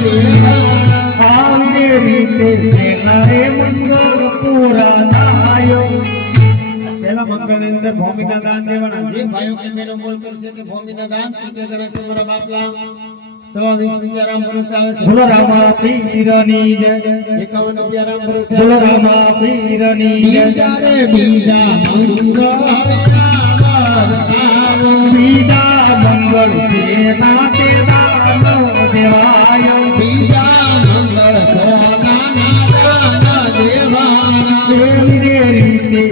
આવી રીતે તેનાએ મંગળ પૂરા નાયો પેલા મંગળ ની અંદર ભૂમિના દાન દેવાના જે ભાઈઓ કે મેનો બોલ કરશે કે ભૂમિના દાન કે ગણે છે મારા બાપલા સવા 20 રૂપિયા રામ ભરોસે આવે છે બોલો રામા પીરની જય 51 રૂપિયા રામ ભરોસે બોલો રામા પીરની જય બીજા મંગળ છે નાતે દાન દેવાય બીજા મંગળ સોના દાન દેવાના એવી રીતે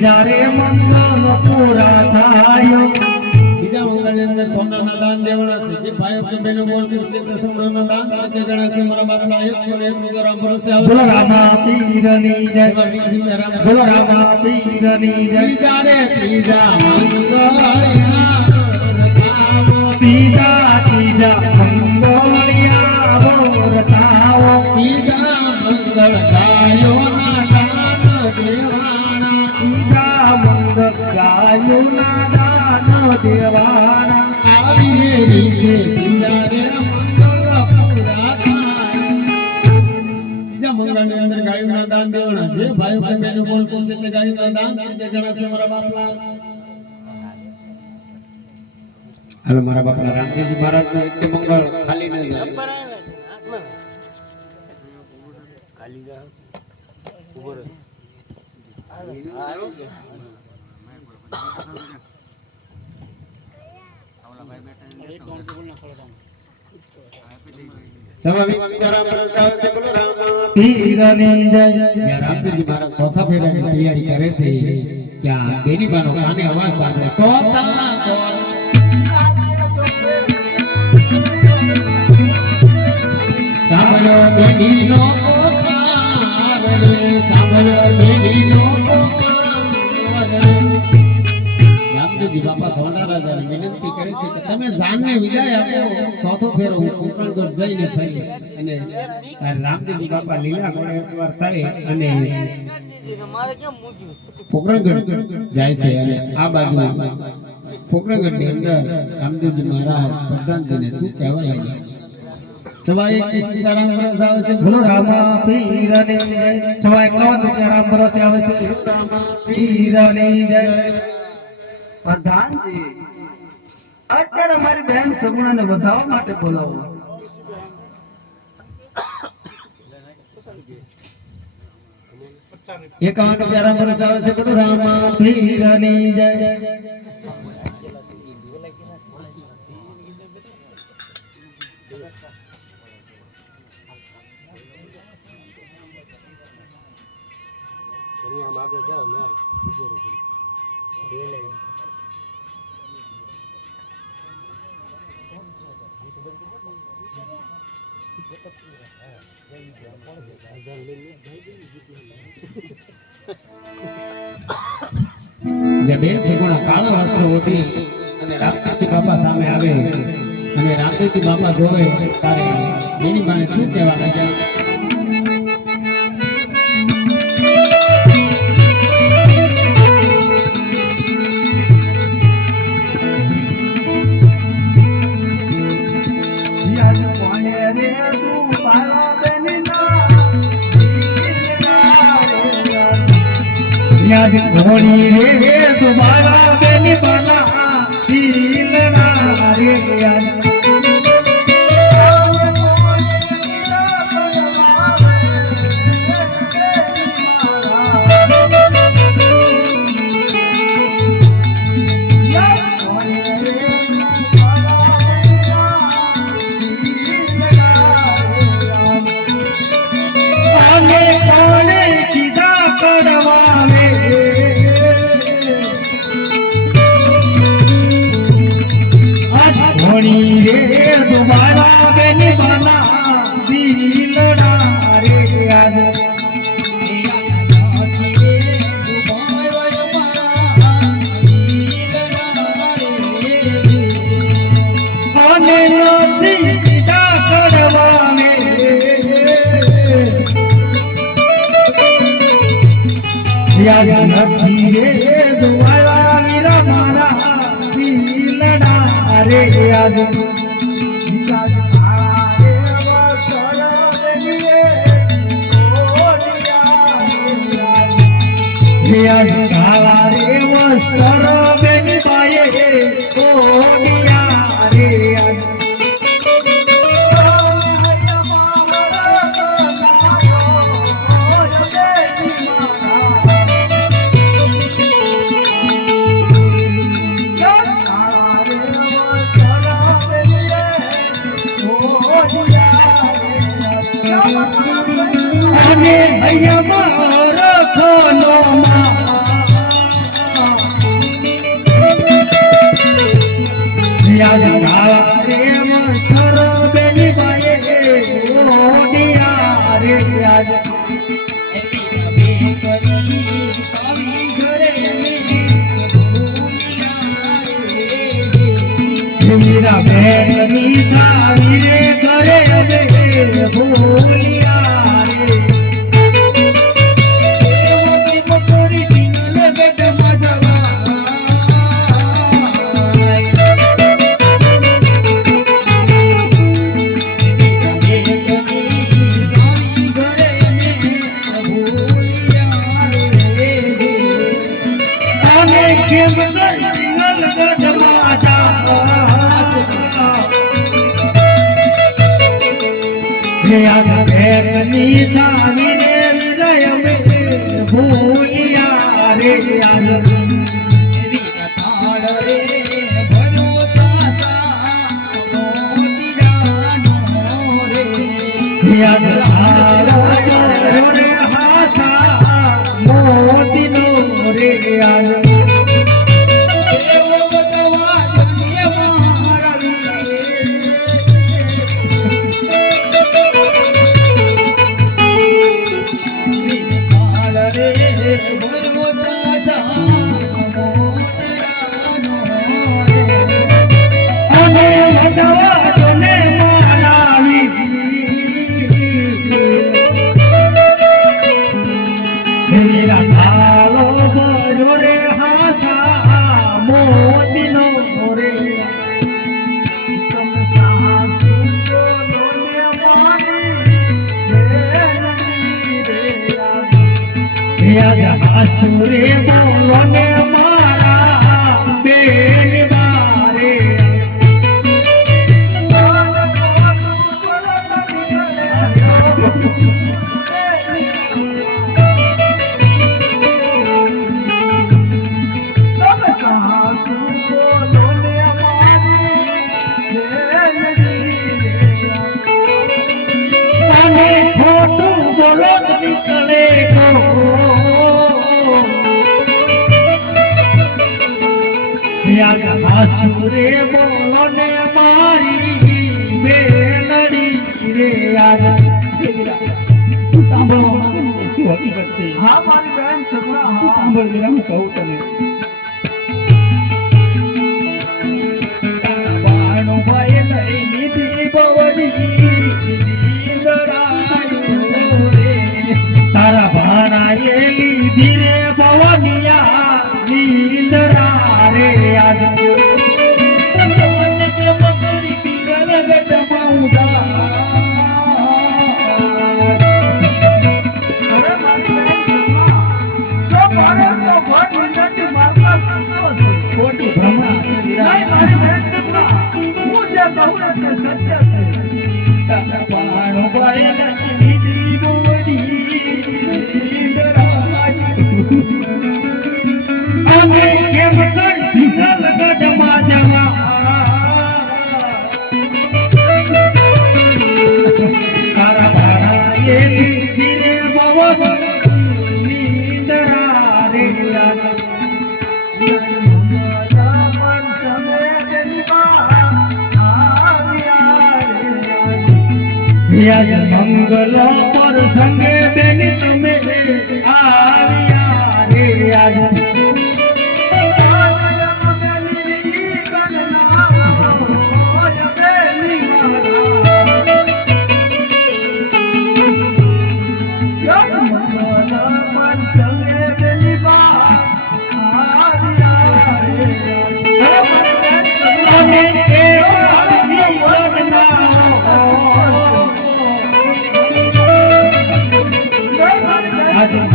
જ્યારે મંગળ પૂરા થાય બીજા મંગળ ની અંદર સોનાના દાન દેવાના છે જે ભાઈઓ કે બહેનો બોલ કરશે તો સોનાના દાન કે ગણે છે મારા બાપના 101 રૂપિયા રામ ભરોસે આવે બોલો રામા પીરની જય બોલો રામા પીરની જય ત્રીજા મંગળ ત્રીજા મંગળિયા વરતાવો બીજા મંગળ ગાયોના દાન દેવાના ત્રીજા મંગળ ગાયોના દાન દેવાના આવી રીતે બીજા રે મંગળ પૂરા થાય બીજા મંગળ ની અંદર ગાયોના દાન દેવાના જે ભાઈઓ કે બહેનો બોલ કરશે તે ગાયોના દાન કે ગણે છે મારા બાપલા હાલો મારા બાપલા રામદેવજી મહારાજ નો એક મંગળ ખાલી ન જાય ખાલી જા ઉભો રહે પીરની જય રામદેવજી મહારાજ ચોથા ફેરાની તૈયારી કરે છે ત્યાં બેની બાનો કાને અવાજ સાંભળે સોતા સાંભળો બેનીનો પોકાર રે સાંભળો બેનીનો પોકાર રામદેવજી બાપા સોના રાજાને વિનંતી કરે છે કે તમે જાનને વિદાય આપો ચોથો ફેરો હું કોકણગઢ જઈને ફરીશ અને રામદેવજી બાપા લીલા ઘોડે સવાર થાય અને કોકણગઢ જાય છે અને આ બાજુ કોકણગઢ ની અંદર રામદેવજી મહારાજ પ્રધાનજીને શું કહેવા લાગ્યા સવા 21 સીતારામ ભરોસે આવે છે બોલો રામા પીરની જય સવા 51 રૂપિયા રામ ભરોસે આવે છે રામા પીરની જય પ્રધાનજી અત્યારે મારી બહેન સગુણાને વધાવવા માટે બોલાવો 51 રૂપિયા રામ ભરોસે આવે છે બોલો રામા પીરની જય બેન સગુણા કાળા વસ્ત્ર ઓઢી અને રામદેવજી બાપા સામે આવે અને રામદેવજી બાપા જોવે ત્યારે બેની માને શું કહેવા લાગ્યા યાદ ઘોડી રે દુબારા બેની બના દિલના રે યાદ दोबारा बेनी बना दिलना रे याद याद નથી રે દુવાળા વીરા મારા દિલડા રે યાદ યાદ આરે વસ તારો બેની બાયે ઓડિયા રે આજ અને હૈયા મારો ખોલો યાદ ગાળા રે મથર બેની બાયે ઓડિયા રે યાદ મીરા બેની તારી રે કરે હવે ભૂલિયા રે કેમ કરી નલગઢમાં જા ભેગની તારી રે વિરય મે ભૂલિયા રે યાદ યાદ તારો રે હાથા મોતીનો રે યાદ આસુરે બોલને મારા બેન બારે અને ખોટું બોલો નીકળે ગો યાદ આસુરે બોલને મારી બેનડી રે યાદ સાંભળો શું હકીકત છે હા મારી બેન છોકરા સાંભળ જરા હું કહું તને બાણો ભાઈ લઈ લીધી બવડી તારા ભાણાએ લીધી રે ભવનિયા નીંદરા રે યાદ મંગલ પર સંગે બેની તમે આવ્યા રે યાદ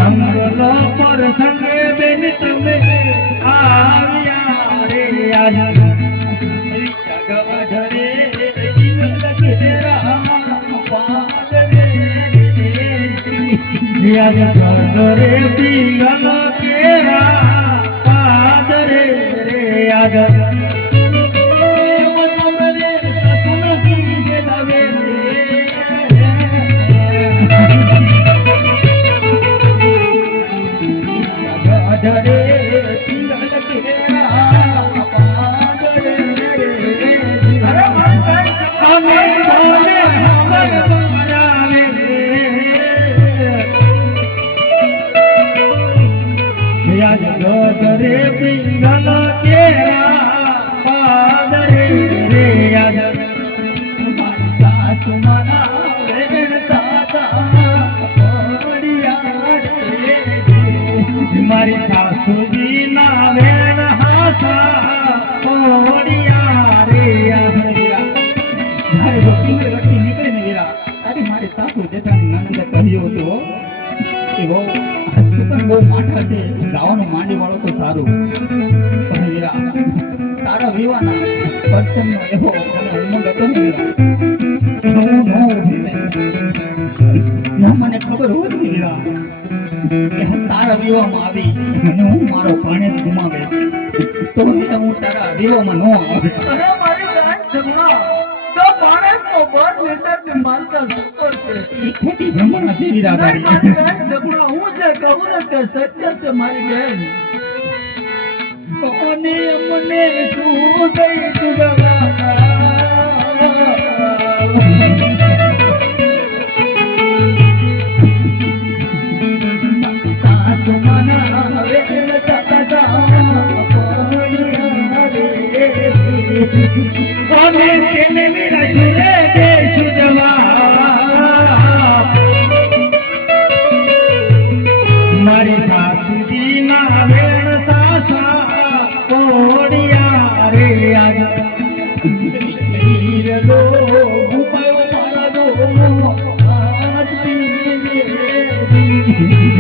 મંગલ પર સંગે બેની યાદ કરે પિંગલ કેરા પાદરે રે યાદ રે પિંગલ કેરા પાદરે રે યાદ સાસુ મારા વેણ સાતા પડ્યા રે મારી સાસુજી ના વેણ હાસા પડ્યા રે યાદ જ્યારે જો પિંગળ ગટકી નીકળે ને વીરા તારી મારી સાસુ જેઠાણી નણંદે કહ્યું હતું કે બહુ સુકન બહુ માઠા છે જવાનું માંડી વાળો તો સારું પણ વીરા તારા વિવાહના પર્સનનો એવો મને ઉમંગ હતો ને વીરા હું નો ઊભી થઈ મને ખબર હોત ને વીરા કે તારા વિવાહમાં આવી અને હું મારો ભાણેજ ગુમાવીશ તો વીરા હું તારા વિવાહમાં નો આવીશ અરે મારી બેન જમણા તો માણસનો બર લીટરની માલકા સુકો છે એ ખોટી ભ્રમણા છે વીરા નહીં તારી મારી બેન જમણા હું જે કહું ને તે સત્ય છે મારી બેન કોને મને શું દઈશું જવા સાસુ મના વેણ સતા કોને તેને વિરસુરે દેશુ જવા મારી સાસુજી ના વેણ સાસા કોડિયા રે યાદ વીરલો ગુમાયો મારા દો આજ પીને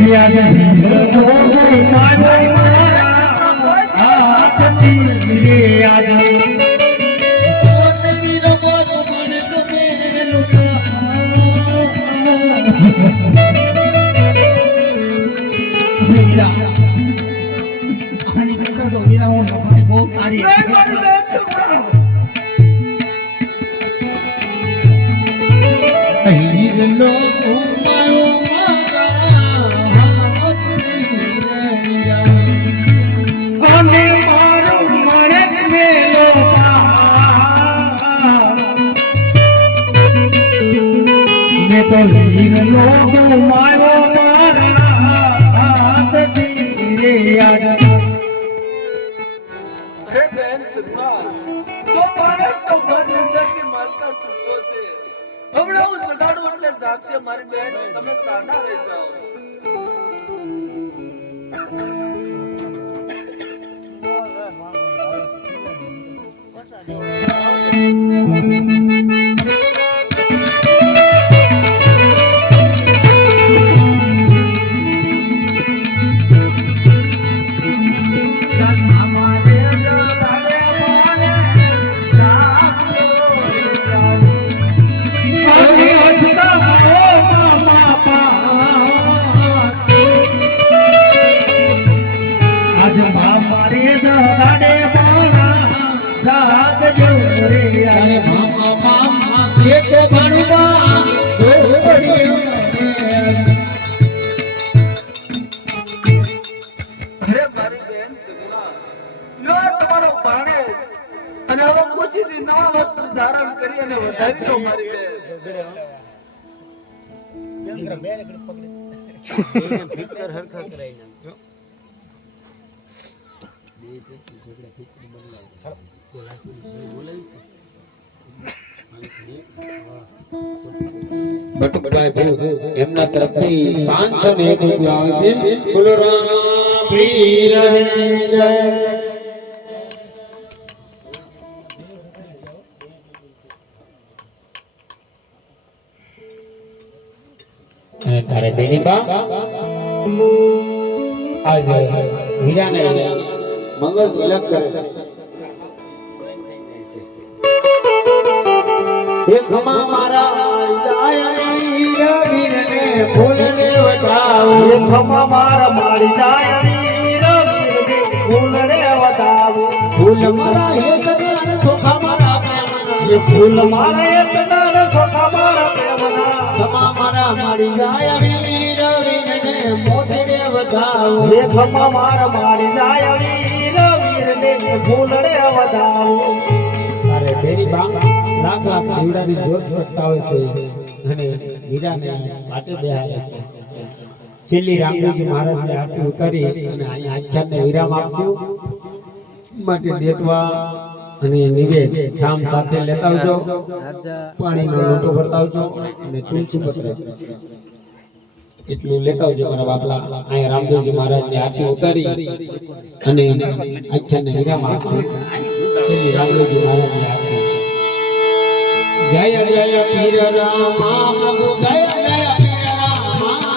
યાદ મારો મારા હાથથી રે યાદ કોને વીર મારો મને તો મેલુકા વીરા આની કરતા તો વીરા હું નભાઈ બહુ સારી નહીં મારી બેન જમણા હીરલો ઉમાયો મારા હાથની રે વીરા અને મારો મણક મેલો મેં તો હીરલો ગુમાયો મારા હાથથી રે યાદ અરે બેન જમણા તો માણસનો બર લીટરની માલકા સુકો છે હમણાં હું સગાડું એટલે જાગશે મારી બેન તમે સાડા રહી જાઓ અને અજગા મામા પાપા આજ મારે દાડે પાણા રાત જો રે અરે યાદ મામા મામા એક ભણવા દોડ્યો અરે મારી બેન જમણા લો આ તમારો ભાણેજ અને હવે ખુશીથી નવા વસ્ત્ર ધારણ કરી અને વધાવી દો મારી બેન બટુકભાઈ ભૂત એમના તરફથી 501 રૂપિયા આવે છે બોલો રામ પીરની જય અને તારે બેની બા આજે વીરાને મંગળ તિલક કરે એ ખમા મારા જાય વીરને ફૂલને વતાવું એ ખમા મારા મારી જાય વીર વીર ફૂલ રે વતાવું ફૂલ મારા એક દાન સોખા મારા પ્રેમના એ ફૂલ મારા એક દાન સોખા મારા પ્રેમના ખમા મારા મારી જાય વીર વીરને મોઢે વધાવું એ ખમા મારા મારી જાય વીર વીર ફૂલ રે વતાવું અરે બેરી બામ લાખ લાખ દીવડાની જોત પ્રગટાવે છે અને હીરાને વાટે બેહાડે છે છેલ્લી રામદેવજી મહારાજને આરતી ઉતારી અને અહીંયા આખ્યાનને વિરામ આપજો માટે દેતવા અને નિવેદ ઠામ સાથે લેતા આવજો પાણીનો લોટો ભરતા આવજો અને તુલસી પત્ર એટલું લેતા આવજો મારા બાપલા અહીંયા રામદેવજી મહારાજની આરતી ઉતારી અને આખ્યાનને વિરામ આપજો છેલ્લી રામદેવજી મહારાજની આરતી જય જય પીર રામા પ્રભુ જય જય પીર રામા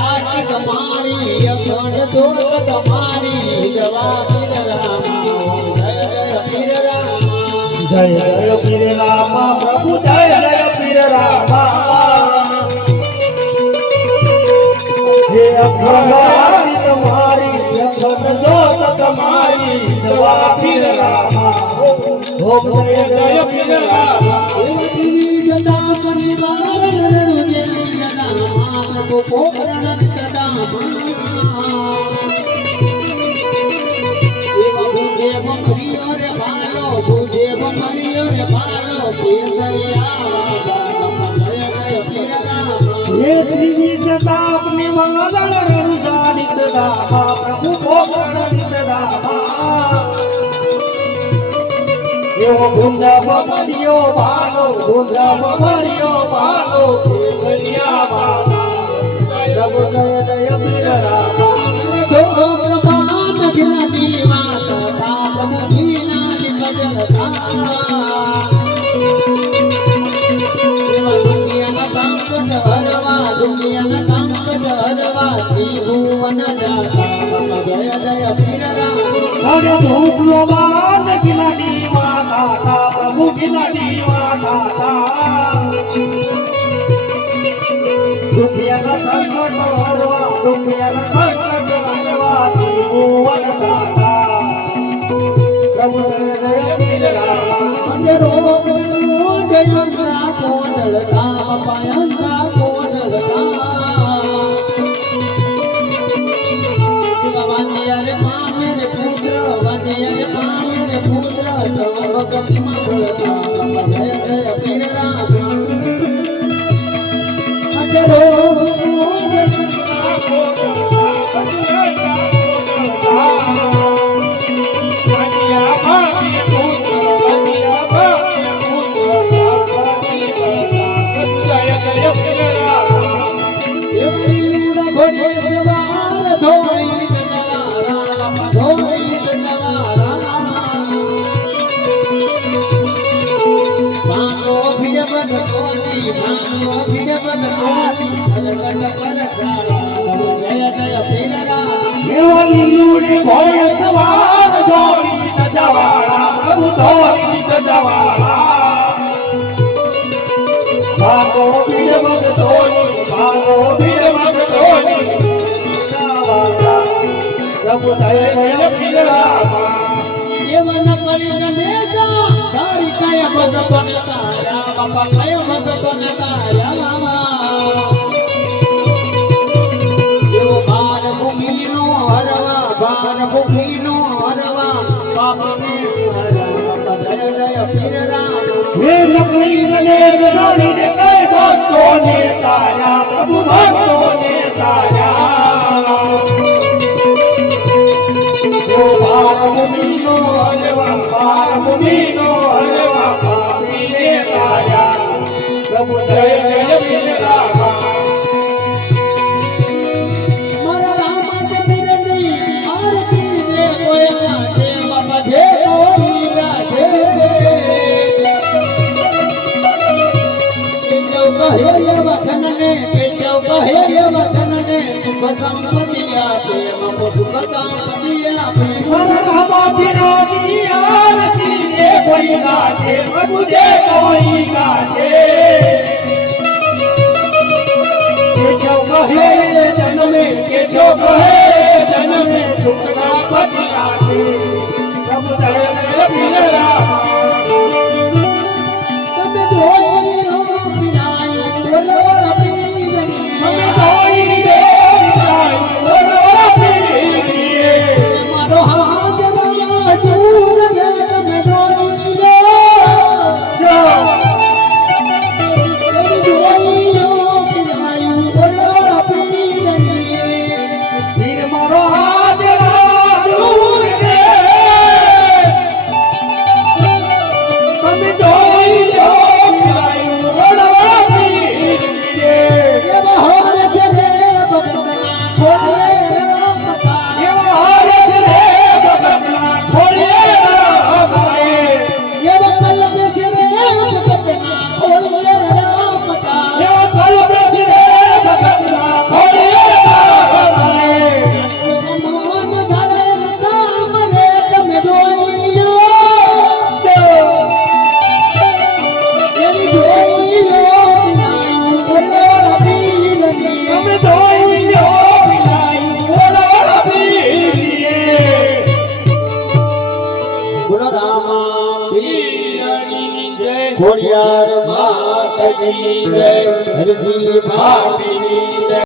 આરતી તમારી અખંડ દોષ તમારી જવા પીર રામા જય જય પીર રામા જય જય પીર રામા પ્રભુ જય જય પીર રામા જે અખંડ આરતી તમારી અખંડ દોષ તમારી જવા પીર રામા ઓ જય જય પીર રામા જતા કરી બારણ રૂજે જતા પ્રભુ પોકરણ જતા બુજે બમરીઓ રે બાલો બુજે બમરીઓ રે બાલો ये त्रिविध दापने वादळ रुजानित दामा प्रभु भोगणित दामा एव गुंजा बमरियो भालो केसरिया बाबा प्रभु जय जय पीर रामा दो प्रभात जिला दीवाना दाम दीना निकलता दुनिया संकट हरवा त्रिभुवन जाता जय जय पीर राम अरे धूपलो मान गिलाडी माता प्रभु गिलाडी माता दुनिया संकट हरवा त्रिभुवन जाता प्रभु जय जय पीर राम अंदरो जयंता कोडलता पायंता कोडलता वादियारे मामेरे पुत्र वादियारे मामेरे पुत्र तवगति मंगलता जय जय पीर राम अंदरो जयंता कोडलता वादिया मामेरे पुत्र वादिया प्रभु जय जय पीर रामा येवन कलिन नेता तारी काय भगवन तारा बाबा काय भगवन तारा देव भार भूमिनो हरवा पापने हरवा बाबा जय जय पीर राम हे लक्ष्मी ने गणोनी ने कई भक्तों ने ताया प्रभु भक्तों ने ताया पापीनो हरवा पापी ने ताया प्रभु जय जय पीर रामा मारा रामा के बिरदी आरती दे कोई नाचे बाबा जे कोई नाचे केशव कहे ये वचन ने सुख संपत्ति आपे मम सुख संपत्ति आपे रामा बिरानी आरती दे कोई कोई गाते मुझे कोई गाते के जो कहे जन्म में के जो कहे जन्म में झुकना पतियाते सब दर्द पिलरा ખોડિયાર માત કી જય હરજી ભાટી